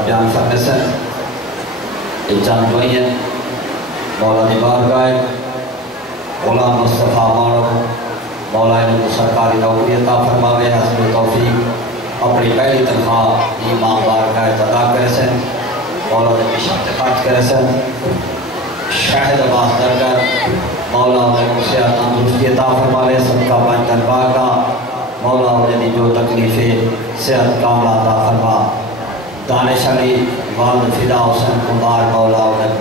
بات بیان کرنے سے چند دعائیں مولا دی بارگاہ غلام مصطفیٰ مانو مولا انہوں کو سرکاری نوکری عطا فرماوے حسب توفیق اپنی پہلی تنخواہ ایمان بارگاہ ادا کرے سے مولا دی پیشت خرچ کرے سے شاہد عباس درگر مولا انہیں کو صحت تندرستی عطا فرماوے صدقہ پنجتن باغا مولا انہیں جو تکلیفیں صحت کاملہ عطا فرما دانش علی والد فدا حسین کمار مولا انہیں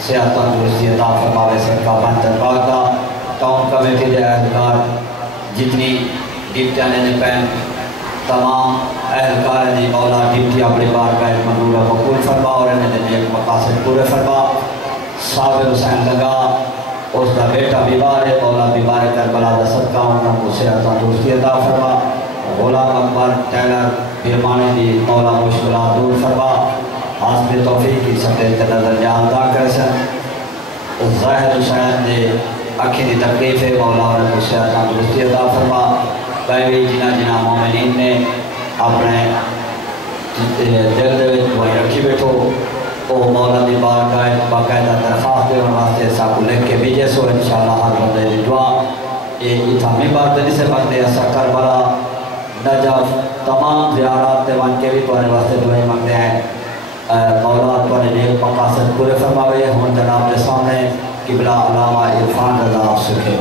صحت تندرستی عطا فرماوے صدقہ پنجتن باغا ٹاؤن کمیٹی دے اہلکار جتنی ڈپٹیاں نے پہن تمام اہلکار دی مولا ڈپٹی اپنے بارگاہ منظور مقبول فرما اور انہیں نیک مقاصد پورے فرما صابر حسین لگا اس کا بیٹا بیمار ہے مولا بیمار کربلا دا صدقہ انہوں کو صحت تندرستی عطا فرما غلام اکبر ٹیلر بیرمانی دی مولا مشکلات دور فرما حسب توفیق کی سطح کے نظر جان دا کرے سن ظاہر حسین دے اکھی دی تکلیف ہے مولا انہوں کو صحت تندرستی عطا فرما پہوی جنہ مومنین نے اپنے دل دے دعائیں رکھی بیٹھو او مولا دی بارگاہ باقاعدہ درخواست دے ان واسطے ساکو لکھ کے بھیجے سو انشاءاللہ ہر بندے دی دعا یہ اتھامی بات دنی سے بندے ایسا کربلا نجف تمام زیارات دیوان کے بھی تونے واسطے دعائیں مانگتے ہیں مولا تونے نیک مقاصد پورے فرماوے ہون جناب دے سامنے قبلہ علامہ عرفان رضا سکھے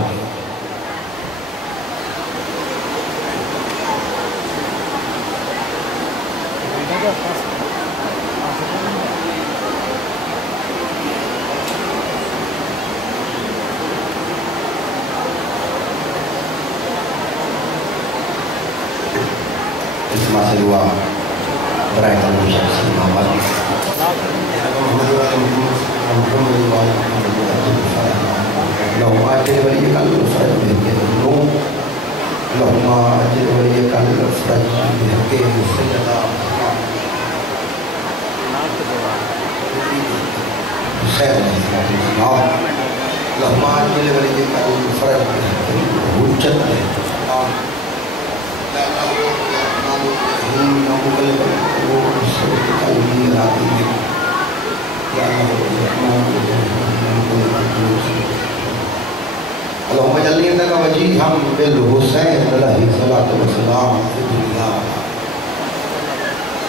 اسمہ سے دعا برائے تنوی شخص محمد اللہم آجل ولی کل فرج بحقی نوم اللہم آجل ولی کل فرج بحقی مسجدہ حسین علیہ السلام اللہم آجل ولی کل فرج بحقی حجت بحقی اللہم جلی انکا وجیہم بالحسین علیہ السلام فی دنیا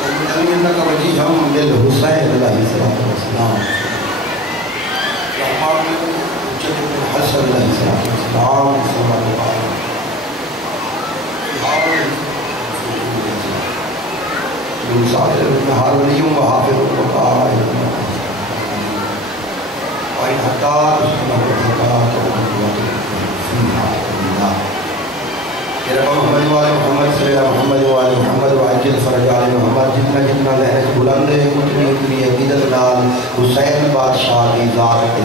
اللہم جلی انکا وجیہم بالحسین علیہ السلام اللہم حسن علیہ السلام صلی اللہ علیہ سائر النهار وليم وحافظ وقائد وإن حتى تسلم الزكاة وقوة فيها الله يا رب محمد وآل محمد صلی اللہ محمد وآل محمد وعجل فرج آل محمد جتنا لہنت بلند ہے اتنی عقیدت نال حسین بادشاہ کی ذات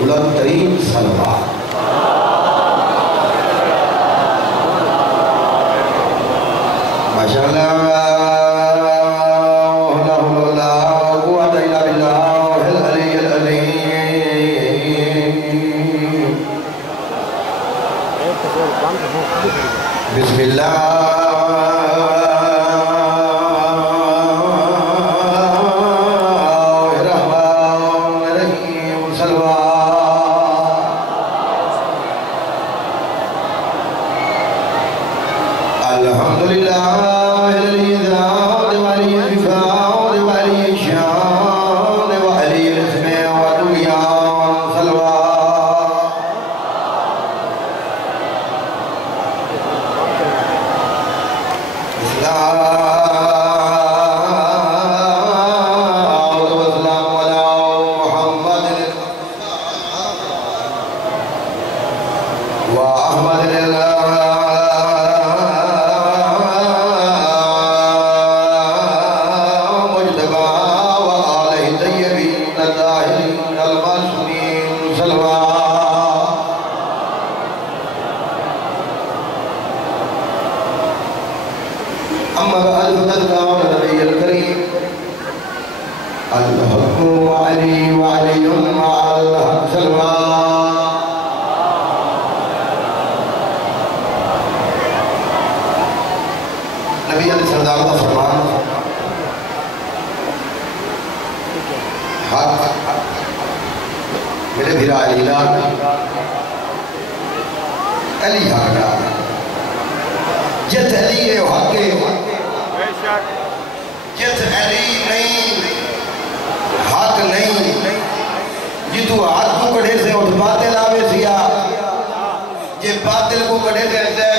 بلند ترین صلوات ماشاءاللہ بسم اللہ الرحمن الرحیم صلوات الحمدللہ حق میرے بھیرا علی نال علی حق نال جت علی ہے حق ہے جت علی نہیں حق نہیں جتو حق کو کڑے سے اٹھ باطل آوے سیا یہ باطل کو کڑے سے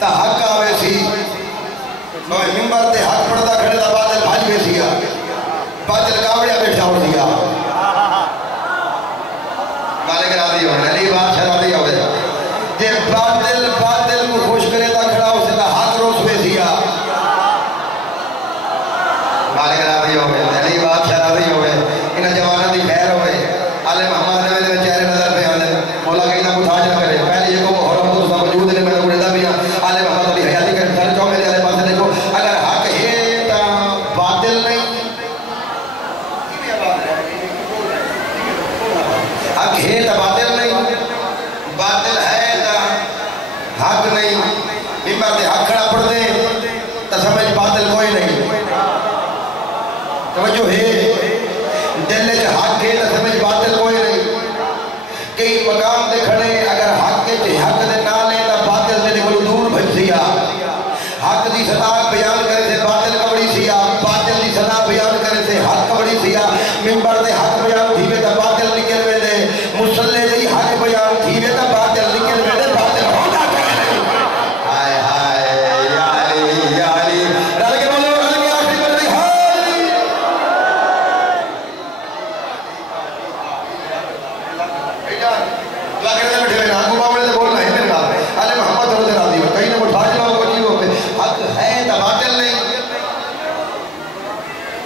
تا حق آوے سی ممبر تے حق پڑھتا کھڑے تا باطل بھاج وے سیا باطل کاوڑیا بیٹھا ہو سیا مالک راضی ہوئے علی بادشاہ راضی ہوئے یہ باطل کو خوش کرے تا کھڑا ہو سیا حق روس وے سیا مالک راضی ہوئے علی بادشاہ راضی ہوئے انہا جوانہ دی خیر ہوئے آلِ محمد نوے دے چہرے نظر پہ آنے مولا کہ انہا متحاج نہ کرے پہلے یہ کو حرم تو سب وجود ہے میں نے اڑے دا بھی آلِ محمد ابھی حیاتی کرے سر چاہوں میں آلِ پاس دیکھو اگر حق ہے تا باطل نہیں حق ہے تا باطل نہیں باطل ہے تا حق نہیں ممبر دے حق کھڑا پڑھ دے تا سمجھ باطل کوئی نہیں توجہ ہے دل کے حق ہے تا سمجھ باطل کوئی نہیں کئی مقام دے کھڑے اگر حق کے حق دے نہ لے تا باطل دے کو دور بھج سیا حق دی صدا بیان کرے سے باطل کبڑی سیا باطل دی صدا بیان کرے سے حق کبڑی سیا ممبر دے حق بیان تھیوے تا باطل نکل میں دے مسلح دی حق بیان تھیوے تا باطل نکل میں دے باطل ہوتا کرے ہائے ہائے یا علی رل کے بولو رل کے آخری بل رہی ہائے دعا کرنے بیٹھے ہوئے نا گوبا بڑے سے بولنا ہے میرے نام آلِ محمد رضی اللہ علیہ کہیں نہ اٹھا جاؤ کو جیو پہ حق ہے تا باطل نہیں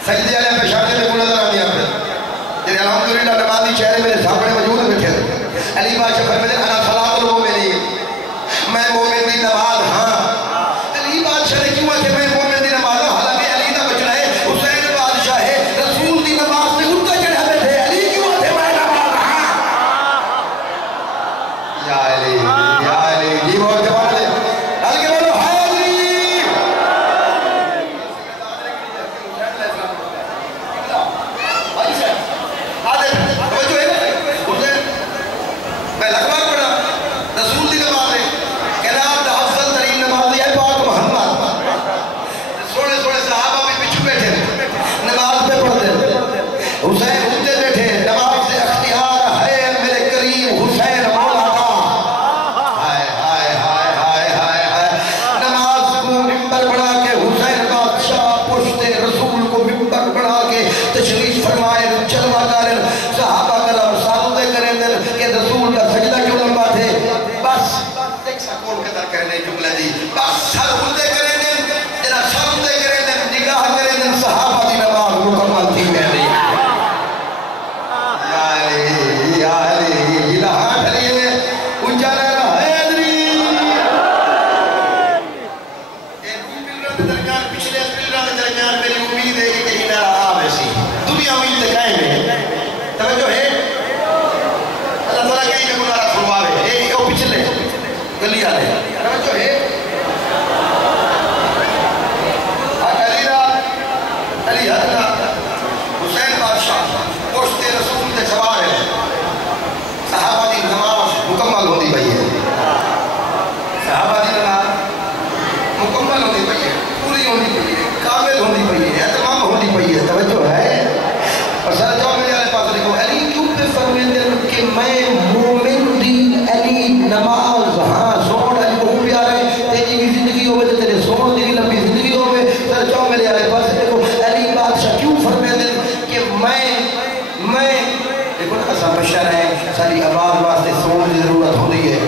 سجدے علیہ پہ شاہدے میں کو نظر آنی آپ پہ الحمدللہ نمازی چہرے میرے سامنے موجود بیٹھے علی بادشاہ فرمائے انا صلاۃ المومنین میں مومن دی نماز ہاں علی بادشاہ نے کیوں کہ میں مومن دی نماز ہوں حالانکہ علی دا بچڑا ہے حسین بادشاہ ہے رسول دی نماز سے اٹھا چڑھا بیٹھے علی کیوں کہ میں نماز ہاں یا علی جی بہت جوان ہے ڈال کے بولو حاضری میں لگوار پڑھا رسول دی نماز ہے کہنا دا افضل ترین نماز ہے پاک محمد سوڑے سوڑے صحابہ بھی پچھو بیٹھے نماز پہ پڑھتے حسین اٹھتے بیٹھے نماز سے اختیار ہے میرے کریم حسین مولا کا ہائے ہائے ہائے ہائے ہائے ہائے نماز کو ممبر بنا کے حسین بادشاہ پشتے رسول کو ممبر بنا کے تشریف فرمائے چلوا کریں صحابہ کرام سالدے کریں دل کہ رسول کا سجدہ کیوں لمبا تھے بس ایک سکون قدر کرنے جملے دی بس سالدے کریں دل جنا سالدے کریں دل نگاہ کریں دل صحابہ دی نماز مکمل تھی میں نہیں یا علی الہاں ڈھلیے اونچا رہنا حیدری ایک پلران درمیان پچھلے پلران درمیان میری امید ہے کہ کہیں نہ رہا ویسی دنیا میں انتقائیں میں توجہ ہے اللہ تعالیٰ کہیں کہ گناہ فرماوے ایک او پچھلے گلی آلے توجہ ہے علی حضرت حسین بادشاہ پوشتے رسول دے سوار ہے صحابہ دی نماز مکمل ہوتی پئی ہے صحابہ دی نماز مکمل ہوتی پئی ہے پوری ہوتی پئی ہے کامل ہوتی پئی ہے اہتمام ہوتی پئی ہے توجہ ہے اور سر جاؤ میرے آلے پاس دیکھو علی کیوں پہ فرمیندے کہ میں مومن دی علی نماز ہاں سوڑ علی کو پیار ہے تیری بھی زندگی ہوئے تو تیرے سوڑ دی لمبی زندگی ہوئے سر جاؤ میرے آلے پاس دیکھو علی بادشاہ کیوں فرمیندے کہ میں دیکھو نا ایسا بشر ہے ساری آواز واسطے سوڑ دی ضرورت ہوتی ہے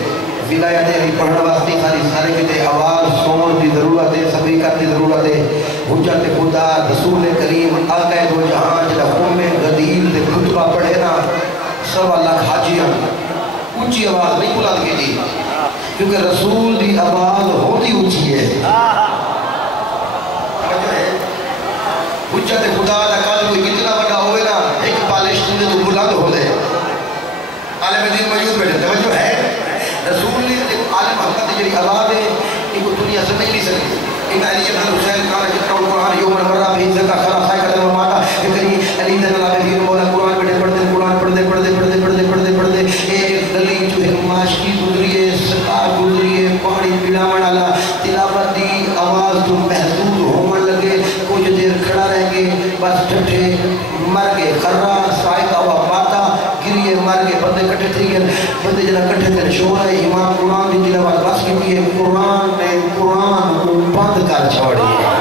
ولایت علی پڑھنے واسطے سارے کتے آواز سوڑ دی ضرورت ہے سبیقت دی ضرورت ہے حجت خدا رسول کریم آقا دو جہاں جنہ قوم غدیر دے خطبہ پڑھے نا سوا لاکھ حاجیاں اونچی آواز نہیں بلند کی جی کیونکہ رسول دی آواز ہوتی اونچی ہے حجت خدا دا قلب کوئی کتنا بڑا ہوئے نا ایک بالش تندے تو بلند ہو دے عالم دین موجود بیٹھے توجہ ہے رسول نے عالم حقیقت جڑی آواز ہے ان کو دنیا سے نہیں لی سکتی ان علی بن حسین کا جتنا قرآن یوم مرہ بھی عزت کا خلا سائے قدر و ماتا کہ علی دن اللہ بس ٹھٹھے مر گئے خرہ سائے کا ہوا پاتا گریے مر گئے بندے کٹھے تھی گئے بندے جنہ کٹھے تھے شور ہے امام قرآن دی تلاوت بس کی ہے قرآن نے قرآن کو بند کر چھوڑی ہے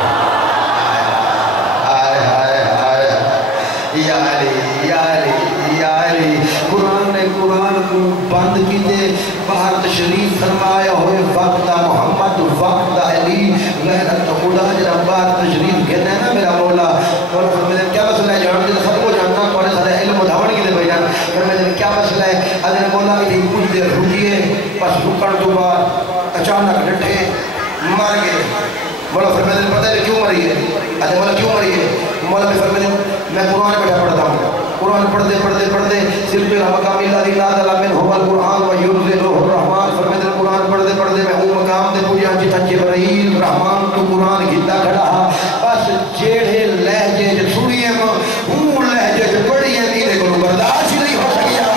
یا علی قرآن نے قرآن کو بند کی دے باہر تشریف فرمایا ہوئے وقت محمد وقت علی غیرت خدا جنہ باہر تشریف کہتے ہیں نا میرا مولا فرمیدے کیا مسئلہ ہے جہاں مجھے سب کو جاننا پڑے سارے علم و دھاون کی دے بھائی جان فرمیدے کیا مسئلہ ہے حضرت مولا کی کچھ دیر رکیے بس رکن تو بعد اچانک ڈٹھے مر گئے مولا فرمیدے پتہ ہے کیوں مری ہے حضرت مولا کیوں مری ہے مولا بھی فرمیدے میں قرآن بیٹھا پڑھتا ہوں قرآن پڑھتے صرف مقام اللہ دی نازل من هو القرآن و یرزلہ الرحمن فرمیدے قرآن پڑھتے میں ہوں مقام دے پوری آنچی تھا جبرائیل رحمان تو قرآن گھتا کھڑا بس جیڑے لہجے جو سوڑی ہیں ہوں لہجے جو پڑھی ہیں میرے کو برداشت نہیں ہو سکیا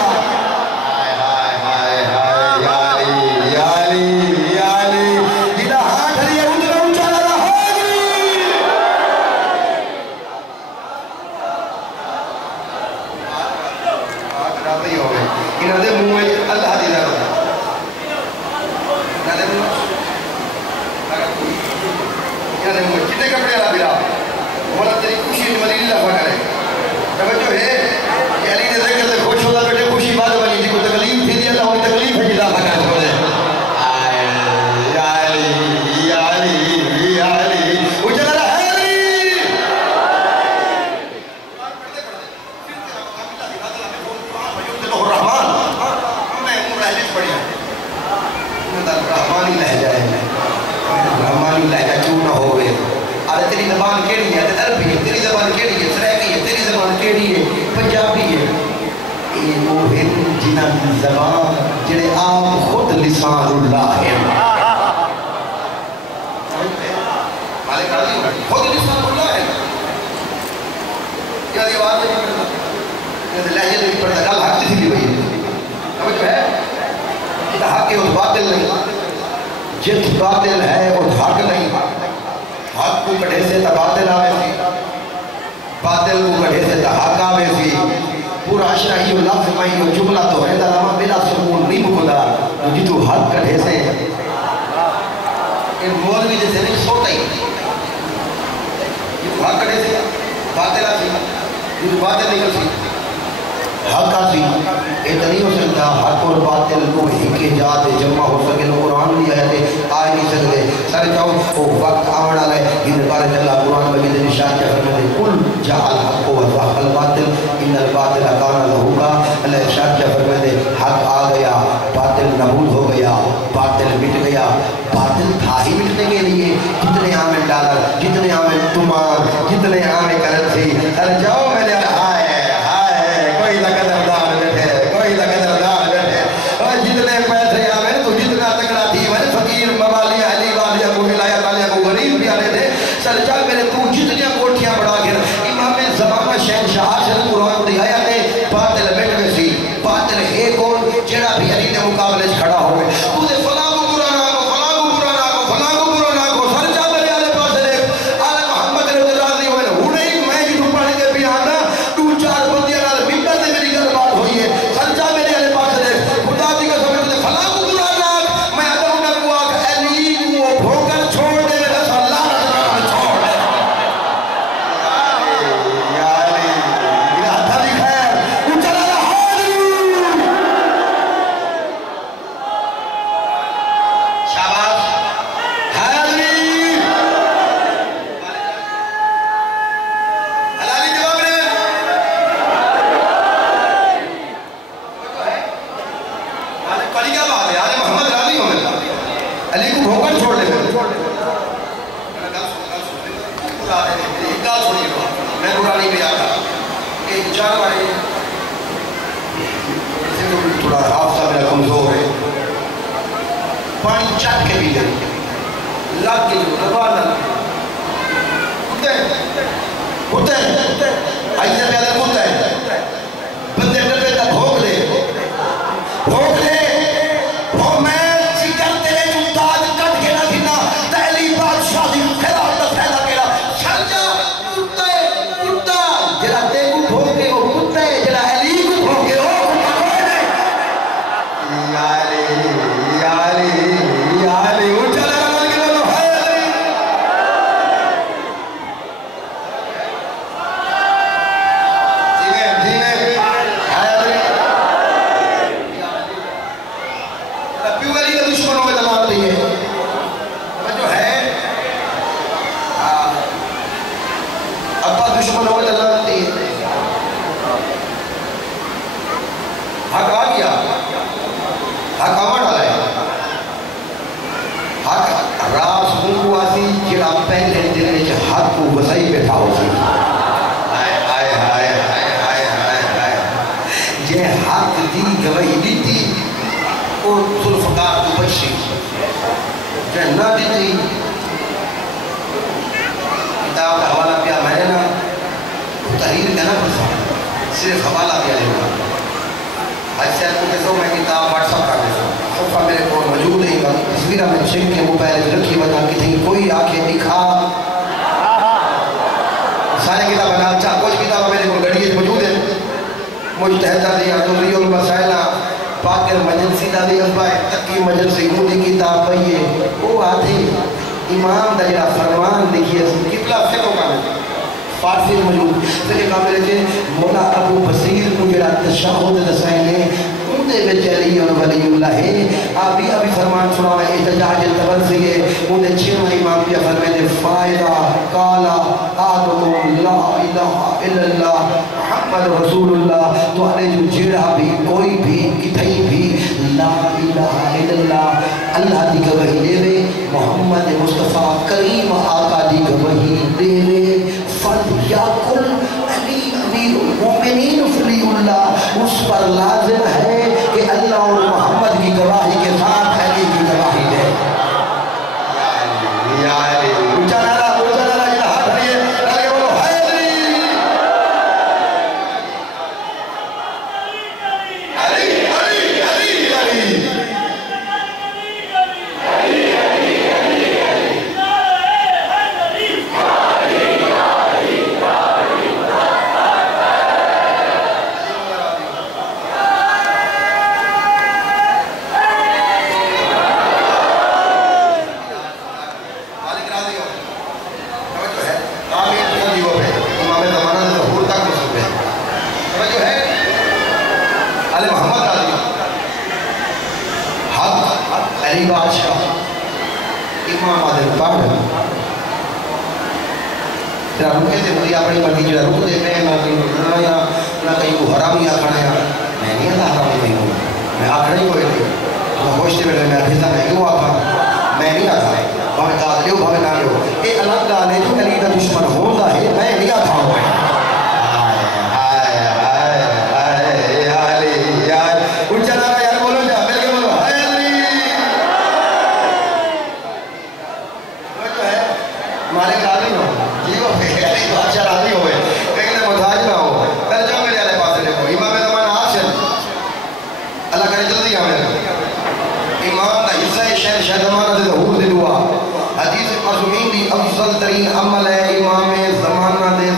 زبان جڑے آپ خود لسان اللہ ہے خود لسان اللہ ہے کیا یہ بات نہیں پڑھتا لہجے نہیں پڑھتا کل حق تھی بھی بھئی سمجھ ہے کہ حق ہے اس باطل نہیں جت باطل ہے اس حق نہیں حق کو کڑھے سے تباطل آوے سی باطل کو کڑھے سے تحق آوے سی پورا عشرہی و لفظ مائی و جملہ تو ہے دلامہ بلا سکون نہیں بکلا تو جی تو حق کڑھے سے ان مولوی جیسے نہیں سوتا ہی جی تو حق کڑھے سے باطل آسی جی تو باطل نکل سی حق آسی ایتا نہیں ہو سکتا حق اور باطل کو ہکے جاتے جمع ہو سکے لوگ قرآن لیا ہے آئے نہیں سکتے سارے چاہو وہ وقت آمن آلائے ان بارے اللہ قرآن مجید نشان کیا فرمائے قل جاء الحق و ذاق الباطل ان الباطل کان ذہوقا اللہ ارشاد کیا فرمائے حق آ گیا باطل نبود ہو گیا باطل مٹ گیا باطل تھا ہی مٹنے کے لیے جتنے آمن ڈالر جتنے آمن تمہار جتنے آمن کرنسی ارے جاؤ میں نے کوئی لقدردار بیٹھے کوئی لقدردار بیٹھے اور جتنے پیسے آمن تو جتنا تکڑا تھی میں فقیر موالی علی والیہ کو ولایت علیہ کو غریب بھی آنے تھے سر چاہ میرے تو جتنی کوٹھیاں بڑھا گر امام زمانہ شہنشاہ سے قرآن دکھایا تھے باطل بیٹھ میں سی باطل ایک اور جڑا بھی علی نے مقابلے کھڑا ہوئے تو دے فلاں کو برا نہ کو فلاں کو برا نہ کو فلاں کو برا نہ کو سر چاہ میرے آلے پاس دیکھ آلے محمد رضی راضی ہوئے ہونے ہی میں جی تو پڑھنے دے بھی آنا تو چار بندیاں نال ممبر دے میری گل بات ہوئی ہے سر چاہ میرے آلے پاس دیکھ خدا دی کا سمجھ دے فلاں کو برا نہ میں ادھا انہا کو آگ علی کو بھوکر چھوڑ دے میں رسول اللہ رضی چھوڑ دے یا علی یا تھا بھی خیر اچھلا حاضر شاباش حاضری حلالی جواب رہے کلی کیا بات ہے آلے محمد راضی ہوں علی کو بھوکر چھوڑ لے میں قرآنی بھی آتا ایک چار بارے تھوڑا حافظہ میرا کمزور ہے پانی چاٹ کے بھی لیں لگ کے جو نبانا ہوتے ہیں آئیے پیادر ہوتا ہے بندے ڈبے تک بھوک لے وہ میں سکر تیرے جو داد کٹ کے نہ گھنا تحلی بادشاہ دی خیرات دا فیدہ کیڑا شرجہ اٹھتا حق آمن آئے حق راس منگو آسی جڑا پہلے دن میں حق کو وسائی بیٹھا ہو سی آئے آئے آئے آئے آئے آئے جے حق دی گواہی دیتی اور ذوالفقار تو بچی جے نہ دیتی کتاب کا حوالہ پیا میں نے نا تحریر کہنا پڑتا صرف حوالہ پیا لے گا آج سے آپ کو کہتا ہوں میں کتاب واٹس اپ کر دیتا ہوں صفحہ میرے کو موجود ہے گا تصویرہ میں چیک کے موبائل رکھی وجہ کہ تھی کوئی آنکھیں دکھا سارے کتاب بنا چاہ کچھ کتاب میرے کو گھڑی موجود ہے مجتہدہ دیا دوری المسائلہ پاکر مجلسی دا دی ازبائے تکی مجلسی مودی کتاب بھئیے وہ آدھی امام دا جڑا فرمان لکھئے کتلا فقہ کا فارسی موجود فقہ کا میرے جے مولا ابو بصیر کو جڑا تشہد دسائنے اندے بچ علی ولی اللہ ہے ابھی فرمان سنا میں احتجاج التبر سے یہ اندے چھویں امام پیا فرمائے فائدہ قالا آدم لا الہ الا اللہ محمد رسول اللہ تو علی جو جڑا بھی کوئی بھی کتھائی بھی لا الہ الا اللہ اللہ دی گواہی دے وے محمد مصطفیٰ کریم آقا دی گواہی دے وے فرد یا کل علی امیر المومنین فلی اللہ اس پر لازم ہے کہ اللہ اور محمد کی گواہی کے ساتھ علی کی گواہی دے یا علی اونچا نعرہ جنہا ہاتھ رہیے لگے بولو ہے علی علی علی علی رکھے تھے مجھے اپنی مرضی جو رکھ دے میں نہ کہیں بھرنا یا نہ کہیں کو حرام یا کھانا یا میں نہیں آتا حرام نہیں ہوں میں آکھنا ہی کوئی نہیں میں خوشتے بیٹھے میں حفظہ میں کیوں آتا میں نہیں آتا بھاوے قاد لیو بھاوے نہ لیو اے الگ گانے جو علی کا دشمن ہوندہ ہے میں نہیں آتا ہوں افضل ترین عمل ہے امام زمانہ دے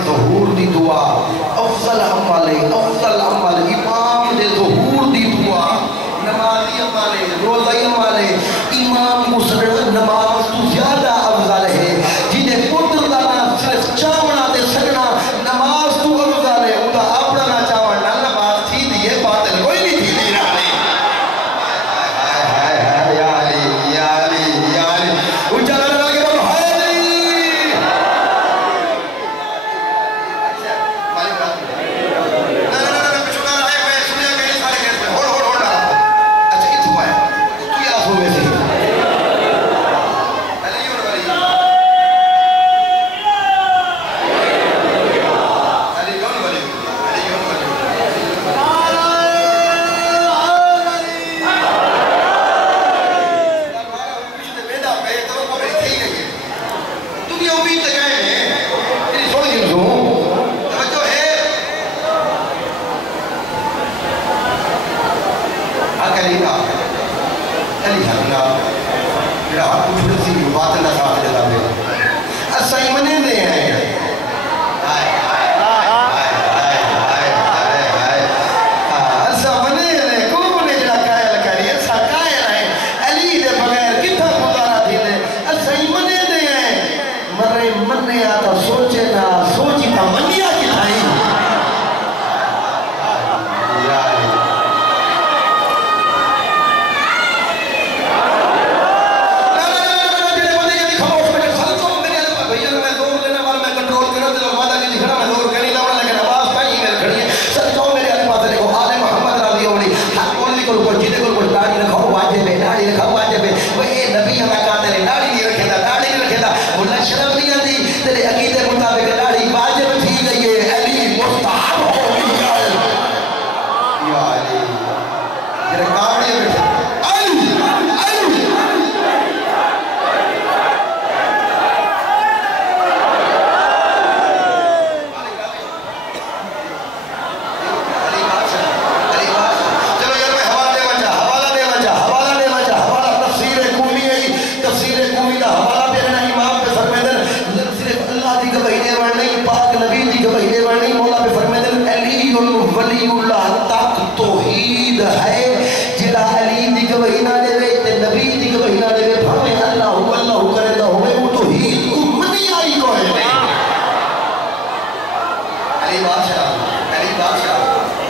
علی بادشاہ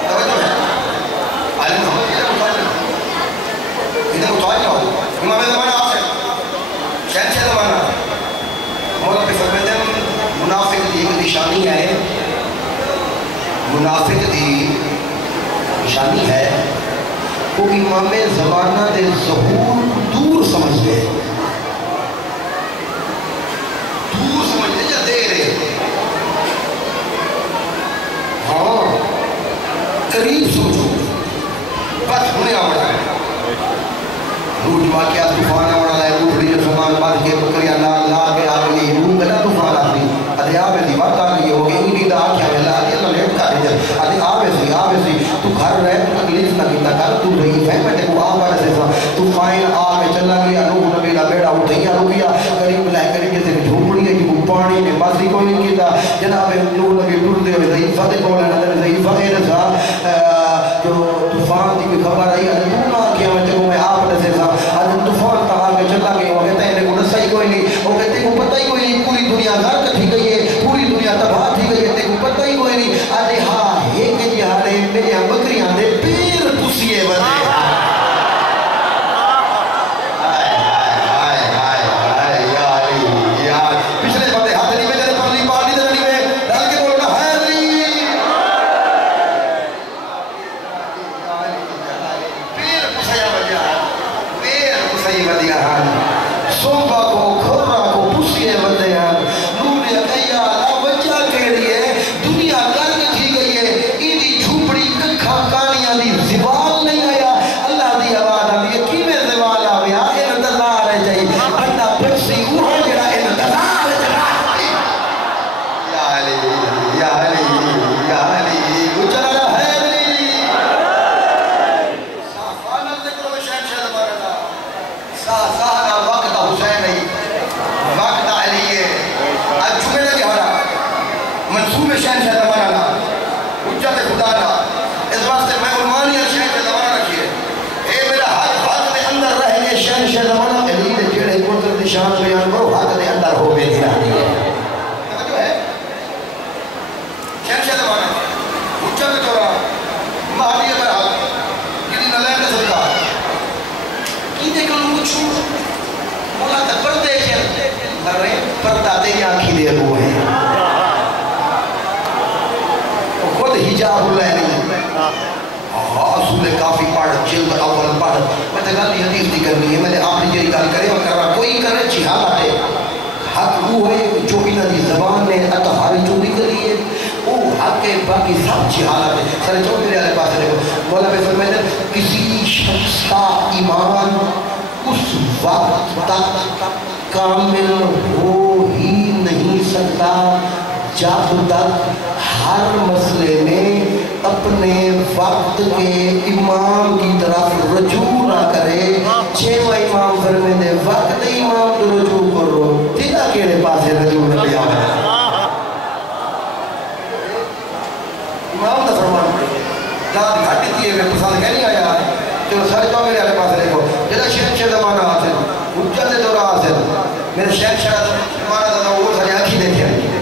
توجہ ہے علی محمد ادھر متوجہ ہو امام زمانہ آپ سے شہنشاہ زمانہ مولا پہ فرماتے ہیں منافق دی ایک نشانی ہے منافق دی نشانی ہے وہ امام زمانہ دے ظہور دور سمجھ گئے یا دے رہے ہاں قریب سوچو بس ہونے آوڑا ہے روٹ واقعات طوفان آوڑا ہے روٹ ریجر زمان بعد کے بکریاں لا کے آگلی روح بنا طوفان آگلی ادھے آبے دی بات آگلی ہوگی انہی دا آکھا ہے اللہ ادھے اللہ لیٹ کا ریجر ادھے آبے سی تو گھر رہے تو تکلیف نہ کیتا کر تو رہی فہم ہے تکو آبا رسے سا تو فائن آبے چلا گیا روح نبی لا بیڑا اٹھائیا روگیا قریب لائے قریب جیسے جھوپڑی ہے جو پانی میں بازی کوئی نہیں کیتا جناب نور نبی ٹوٹ دے ہوئے ضعیفہ دے کولے نظر ضعیفہ اے رسا جو طوفان دی کوئی خبر آئی ادھے تو نہ کیا میں تکو میں آپ رسے سا ادھے طوفان تا آگے چلا گیا وہ کہتا ہے انہیں کو نسا ہی کوئی نہیں وہ کہتے کو پتہ ہی کوئی نہیں پوری دنیا گھر تھی گئی ہے پوری دنیا تباہ تھی گئی ہے کو پتہ ہی کوئی نہیں ادھے ہاں ایک جہانے میرے بکریاں دے پیر پسیے بنے باقی سب جہالت ہے سارے چھوڑ میرے آلے پاس دیکھو مولا پہ فرمائے کسی شخص کا ایمان اس وقت تک کامل ہو ہی نہیں سکتا جب تک ہر مسئلے میں اپنے وقت کے امام کی طرف رجوع نہ کرے چھوہ امام فرمائے دے وقت امام تو رجوع کرو تیرا کیڑے پاس رجوع نہ لیا ہے امام دا فرمان پڑھئے ذات گھٹی تھی ہے میں پسند کہہ نہیں آیا جو سارے تو میرے آلے پاس دیکھو جیسا شہنشاہ زمانہ حاصل حجت دورہ حاصل میرے شہنشاہ زمانہ دا وہ سارے آنکھی دیکھیں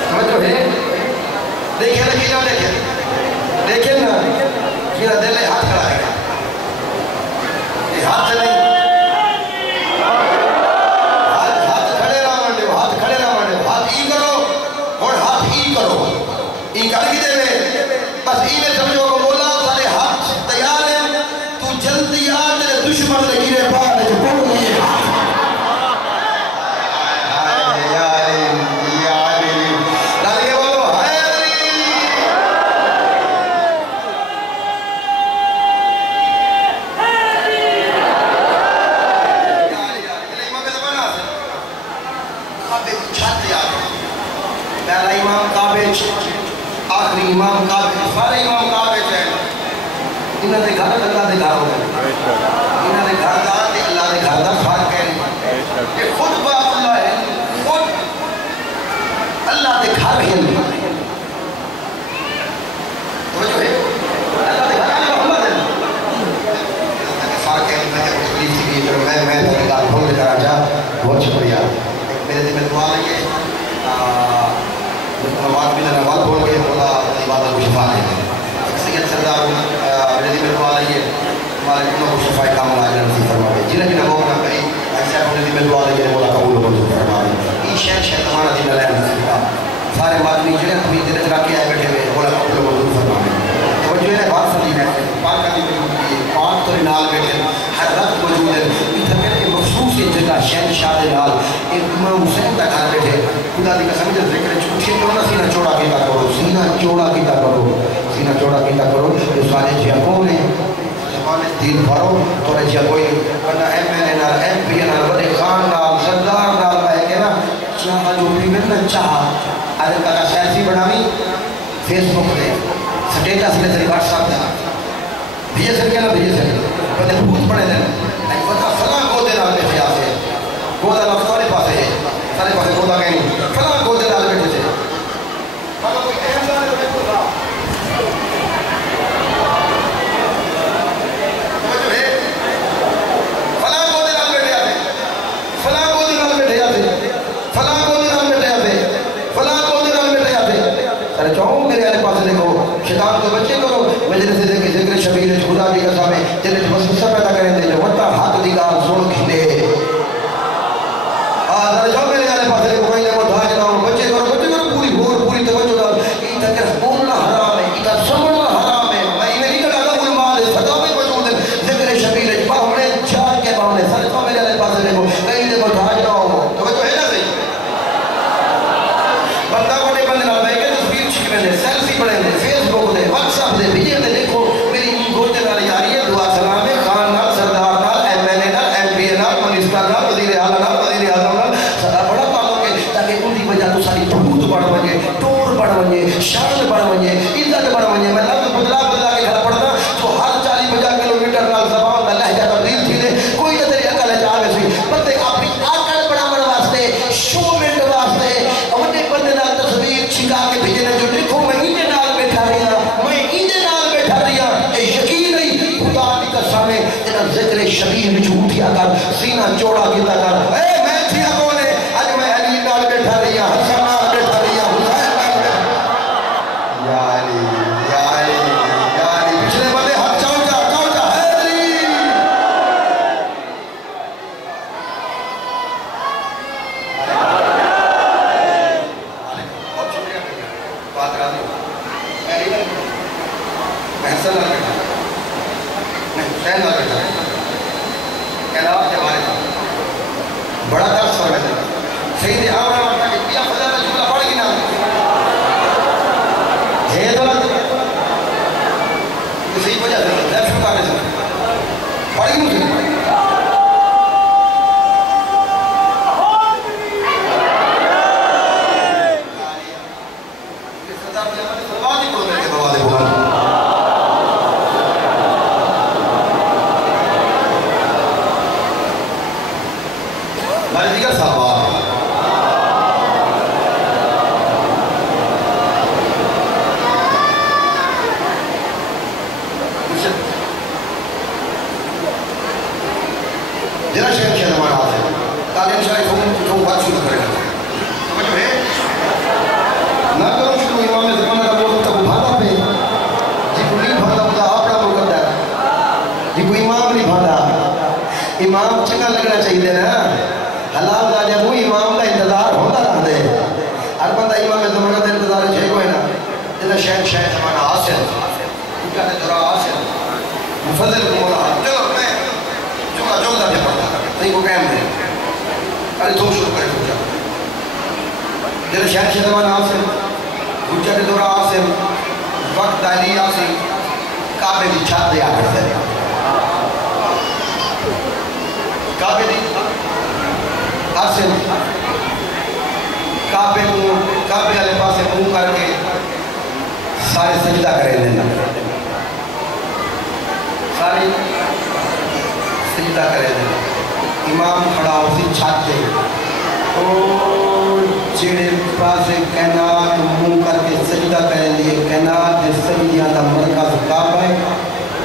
سمجھو ہے دیکھیں نا کینا دیکھیں نا کینا دل ہے ہاتھ کھڑا ہے یہ ہاتھ سے نہیں ہاتھ کھڑے نہ مانڈے ہاتھ کھڑے نہ مانڈے ہاتھ ای کرو اور ہاتھ ای کرو ای کر کی دے میں بس ای میں سمجھو کہ مولا سارے ہاتھ تیار ہیں تو جلدی آ تیرے دشمن لے گرے پاک لے جو پڑھ گئی امام کعبے سارے امام کعبے ہیں انہاں دے گھر اللہ دے گھر ہوئے انہاں دے گھر دا تے اللہ دے گھر دا فرق ہے کہ خود باپ اللہ ہے خود اللہ دے گھر ہیں توجہ ہے اللہ دے گھر محمد ہے فرق ہے میں تکلیف کی جو میں تک گل کھول کر آ جا بہت شکریہ میرے دل میں دعا ہے کہ نواز بن نواز عبادت کو شفا دے دیں. سید سردار رضی اللہ علیہ ہمارے گناہ کو شفا کامل عاجل نصیب فرمائے. جنہیں بھی نبوت نہ کہی ایسا رضی اللہ علیہ مولا قبول و منظور فرمائے. یہ شہر تمہارا دین علیہ نصیب کا سارے مادمی جنہیں تمہیں دل چلا کے آئے بیٹھے ہوئے مولا قبول و منظور فرمائے. توجہ ہے بات سمجھی ہے پاک کا بھی پاک تو نال بیٹھے ہر رات موجود ہے. مخصوص جگہ شہنشاہ دے نال امام حسین کا گھر بیٹھے خدا دی قسم جب ذکر چھوٹی کرو نا سینہ چوڑا کیتا کرو سینہ چوڑا کیتا کرو سینہ چوڑا کیتا کرو جو سارے جہاں کون ہیں زبان دین بھرو تو رجیہ کوئی بندہ ایم این اے نال ایم پی نال بڑے خان نال سردار نال ہے کہ نا چاہا جو بھی میں چاہا آدھے کا سیاسی بناوی فیس بک دے سٹیٹس میں تری واٹس ایپ دے بھیجے سکے نا بھیجے سکے بندے بھوت پڑے دیں فلاں کو دے نال بیٹھے آتے گودا لفظ سارے پاسے ہے سارے پاسے گودا کہیں فلاں کو دے نال بیٹھے تھے فلاں کوئی اہم جانے تو بیٹھو رہا فلاں کو دے نال بیٹھے آتے فلاں کو دے نال بیٹھے آتے فلاں کو دے نال بیٹھے آتے فلاں کو دے نال بیٹھے آتے سارے چاہوں میرے آلے پاسے دیکھو شیطان کو بچے کرو مجلس سے دیکھے ذکر شبیر خدا کی قسم ہے تیرے وسوسہ پیدا کریں دے جو وٹا ہاتھ دی گال سن کھلے آدھر جو میرے آلے پاسے دیکھو کہیں وہ دھا جناؤ بچے کرو پوری توجہ دار ایتا کر بولنا حرام ہے ایتا سمجھنا حرام ہے میں میری کا ڈالا علماء ہے فتح میں موجود ہے ذکر شبیر باہمنے چار کے باہمنے سارے جو میرے آلے پاسے دیکھو کہیں دیکھو دھا جناؤ توجہ ہے نا صحیح بندہ کو نہیں بندے نہ میں کہ تصویر چھکنے دے سیلفی پڑھیں دے فیس بک دے واٹس ایپ دے بھیجے دے دیکھو میری گوتے نال یاری ہے دعا سلام ہے خان نال سردار نال ایم این اے نال ایم پی اے نال منسٹر نال وزیر اعلیٰ نال وزیر اعظم نال سدا بڑا تعلق ہے تاکہ ان کی وجہ تو ساری بھوت بڑھ ونجے ٹور بڑھ ونجے شان بڑھ ونجے عزت بڑھ ونجے میں لفظ بدلا کے کھڑا پڑھنا تو ہر 40-50 کلومیٹر نال زبان دا لہجہ تبدیل تھی دے کوئی نہ تیری عقل ہے آوے سی بندے اپنی عقل بڑھاون واسطے شومنٹ واسطے اپنے بندے نال تصویر چھکا کے بھیجنے جو دیکھو میں انجے نال بیٹھا رہی ہوں میں انجے نال بیٹھا رہی ہوں اے یقین نہیں خدا کی قسم ہے تیرا ذکر شبیر میں جھوٹیا کر سینہ چوڑا کیتا کر اے میں تھیا کون ہے آج میں علی نال بیٹھا رہی ہوں حسن نال بیٹھا رہی ہوں حسین نال بیٹھا یا علی یا علی یا علی پچھلے بندے ہاتھ چاؤ جا ہے علی بہت شکریہ بات راضی ہوں میں علی نال میں حسن نال بیٹھا میں حسین نال بیٹھا کہنا کے بارے میں بڑا درس فرق ہے سید آمرہ وقتا کہ کیا فضل میں جملہ پڑھ گی نا ہے دولت کسی وجہ سے لیفٹ ہوتا ہے پڑھ گی مجھے امام چنگا لگنا چاہیے نا حلال دا جب وہ امام کا انتظار ہوتا رہتا ہے ہر بندہ امام زمانہ دا انتظار ہے کوئی نا جنہا شہر زمانہ حاصل کیونکہ نے درہ حاصل مفضل کو مولا چلو میں چونگا دا بھی پڑھتا نہیں کو قیم ہے ارے دو شروع کرے پوچھا جنہا شہر زمانہ حاصل پوچھا نے درہ حاصل وقت دائلی حاصل کعبے کی چھات دیا کرتے ہیں کعبے دی حاصل کعبے والے پاسے منہ کر کے سارے سجدہ کریں دینا سارے سجدہ کریں دینا امام کھڑا اسی چھات دے اور جیڑے پاسے کائنات منہ کر کے سجدہ کریں دیئے کائنات دے سجدیاں دا مرکز کعبہ ہے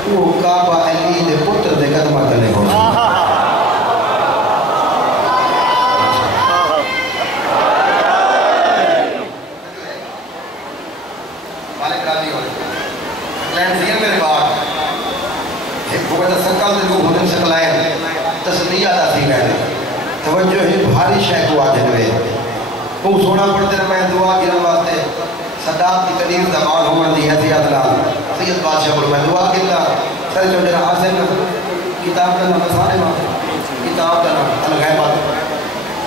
وہ کعبہ علی دے پتر دے قدمہ کرنے کو مالک راضی ہو لین زیر میرے بات ایک بھوگا سکل دے لوگ ہونے سکلائیں تسلیہ دا سی گئے توجہ ہے بھاری شے کو آدھے ہوئے وہ سونا پڑھتے ہیں میں دعا کی نواستے صداق کی قدیر زمان ہومن دی حیثیت لال سید بادشاہ پر میں دعا کی اللہ سر جو جنہ حاصل کتاب کا نام سانے ماں کتاب کا نام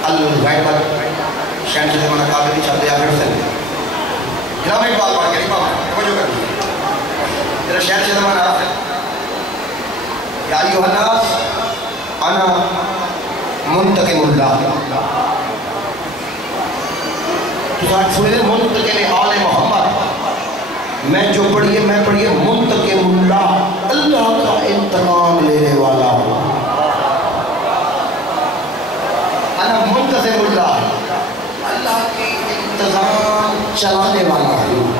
الغیبت شہن سے زمانہ قابلی چھتے آخر سے جناب ایک بات پڑھ گئی امام توجہ کر دی تیرا شہن سے زمانہ یا ایوہ الناس انا منتقم اللہ سوئے منتقم آل محمد میں جو پڑھئے منتقم اللہ اللہ کا انتقام لینے والا ہوں انا منتقم اللہ اللہ کی انتظام چلانے والا ہوں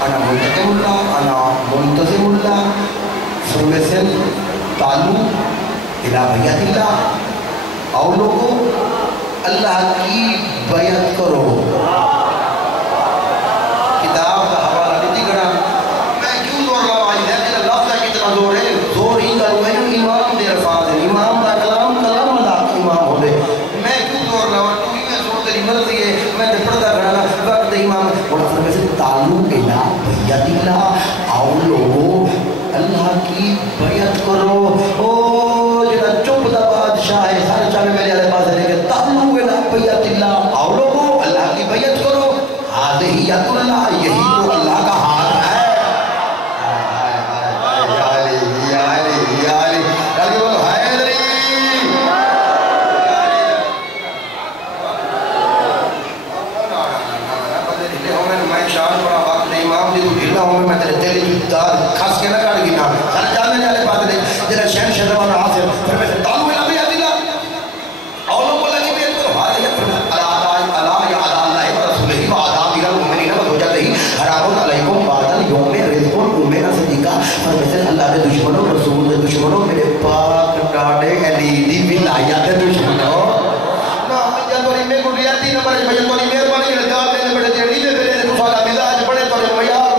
انا منتقم اللہ انا منتظم اللہ سروے سے تعلق الہ بیت اللہ اور لوگوں اللہ کی بیعت کرو کتاب کا حوالہ دیتی کرا میں کیوں دور رہا آج ہے میرا لفظ ہے کتنا زور ہے زور ہی کروں میں امام دیر فاضل امام کا کلام اللہ کی امام ہو دے میں کیوں دور رہا ہوں تو ہی میں زور تیری مرضی ہے میں نے پردہ کرانا وقت امام اور اصل میں سے تعلق الہ بیعت اللہ اور لوگوں اللہ کی بیعت کرو او جنہ چپ دا بادشاہ ہے سارے چاہے میرے علیہ پاس ہے کہ تعلق الہ بیعت اللہ اور لوگوں اللہ کی بیعت کرو حاضیت اللہ یہی تو اللہ کا ہاتھ ہے میں تیرے تیلی جو دار کھاس کے نہ کر گینا سارے جاننے والے بات نہیں جنہیں شہن شہدمان حاصل پھر میں سے تعلق الہ بیعت اللہ اور لوگوں اللہ کی بیعت کرو حاضیت پھر میں سے اللہ یا علا اللہ و رسولہ و علا امیر المؤمنین و زوجہ دہی حرام علیکم بادل یوم رزق امینا صدیقہ پھر میں سے اللہ دے دشمنوں رسول دے دشمنوں میرے پاک ڈاڑے علیدی ولایت دے دشمنوں نا جنوری میں کو ریاتی نمبر ہے جنوری مہربانی کے جواب دینے بڑے دیر نیوے بڑے دیر کفالہ مزاج بڑے تو میار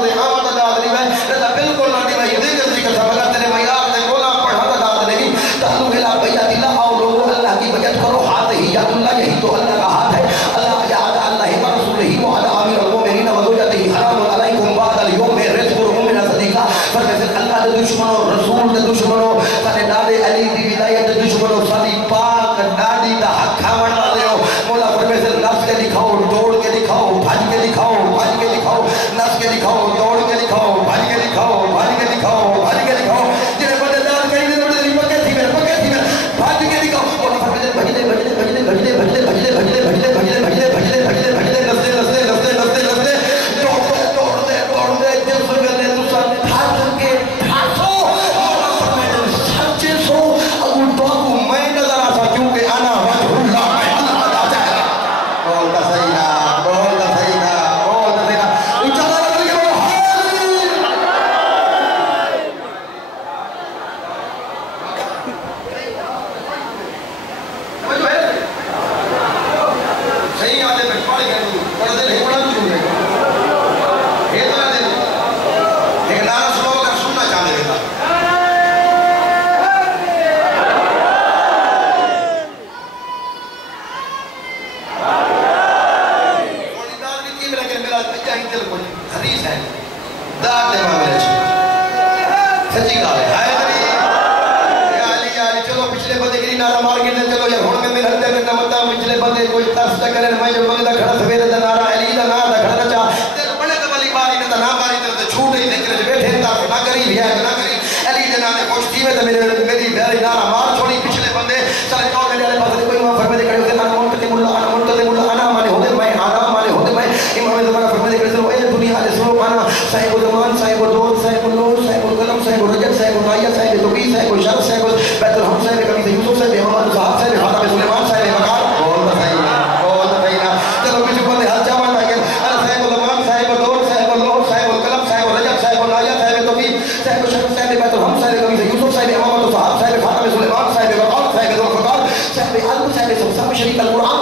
یہی تو اللہ کا ہاتھ ہے اللہ یاد اللہ و رسولہ و علی امیر المؤمنین و زوجتہ حرام علیکم بعد اليوم رزق من صدیقہ پر میں اللہ دے دشمنوں رسول دے دشمنوں سارے دادے علی دی ولایت دے دشمنوں ساری پاک دادی دا حق کھاون والے ہو مولا پر میں نفس کے دکھاؤ دوڑ کے دکھاؤ بھج کے دکھاؤ بھج کے دکھاؤ نفس کے دکھاؤ دوڑ کے دکھاؤ بھج کے دکھاؤ بھج کے دکھاؤ بھج کے دکھاؤ جنہیں بڑے دار کہیں دے بڑے دیر پکے تھی میں بھج کے دکھاؤ مولا پر میں بھجلے بھجلے بھجلے بھجلے بھجلے بھجلے بھجلے بھجلے بھجلے بھجلے بھجلے بھجلے لفظے لفظے لفظے لفظے لفظے توڑ دے جب سرگلے دوسرا بھاج کے بھاسو مولا پر میں سچے سو اگر باقو میں نظر آسا کیونکہ آنا وجہ اللہ میں اللہ آتا ہے بولتا سیدہ بولتا سیدہ بولتا سیدہ اچھا دارا کر کے بولو صحیح آدھے میں پڑھ گئے پڑھ دے لئے پڑھا چون گئے یہ تو دے لیکن نارا سنو اگر سننا چاہتے گئے تھوڑی دار بھی کی لیکن میرا بچہ ہی دل کوئی حدیث ہے دار دے معاملے سچی گا ہے چلو پچھلے بندے کی نارا مار کے چلو یا ہون میں میرے ہندے میں نمتا پچھلے بندے کوئی ترس نہ کرے میں جو بندہ کھڑا سویرے دا نارا علی دا نارا کھڑا چاہ تیرے بڑے دوالی باری نے دا نا باری تے چھوٹ نہیں لیکن جو بیٹھے تا نہ کری بھی ہے نہ کری علی دے نارے خوش تھی میں تے میری میری نارا مار چھوڑی پچھلے بندے سارے کہو میرے والے پاس کوئی امام فرمائے کھڑے ہوتے انا منتقم اللہ انا مانے ہوتے میں انا مانے ہوتے میں امام زمانہ فرمائے کھڑے اے دنیا دے سنو انا صاحب زمان صاحب دور صاحب نور صاحب قلم صاحب رجب صاحب رایا صاحب توقی صاحب شر صاحب بیت الحم صاحب کبھی یوسف صاحب محمد صاحب صاحب خاتم سلیمان صاحب مقام بول بتائیے چلو کچھ بندے ہاتھ جوان لگے انا صاحب زمان صاحب دور صاحب نور صاحب قلم صاحب رجب صاحب رایا صاحب توقی صاحب شر صاحب بیت الحم صاحب کبھی یوسف صاحب محمد صاحب صاحب خاتم سلیمان صاحب مقام صاحب ذوالفقار صاحب علم صاحب سب شریک القرآن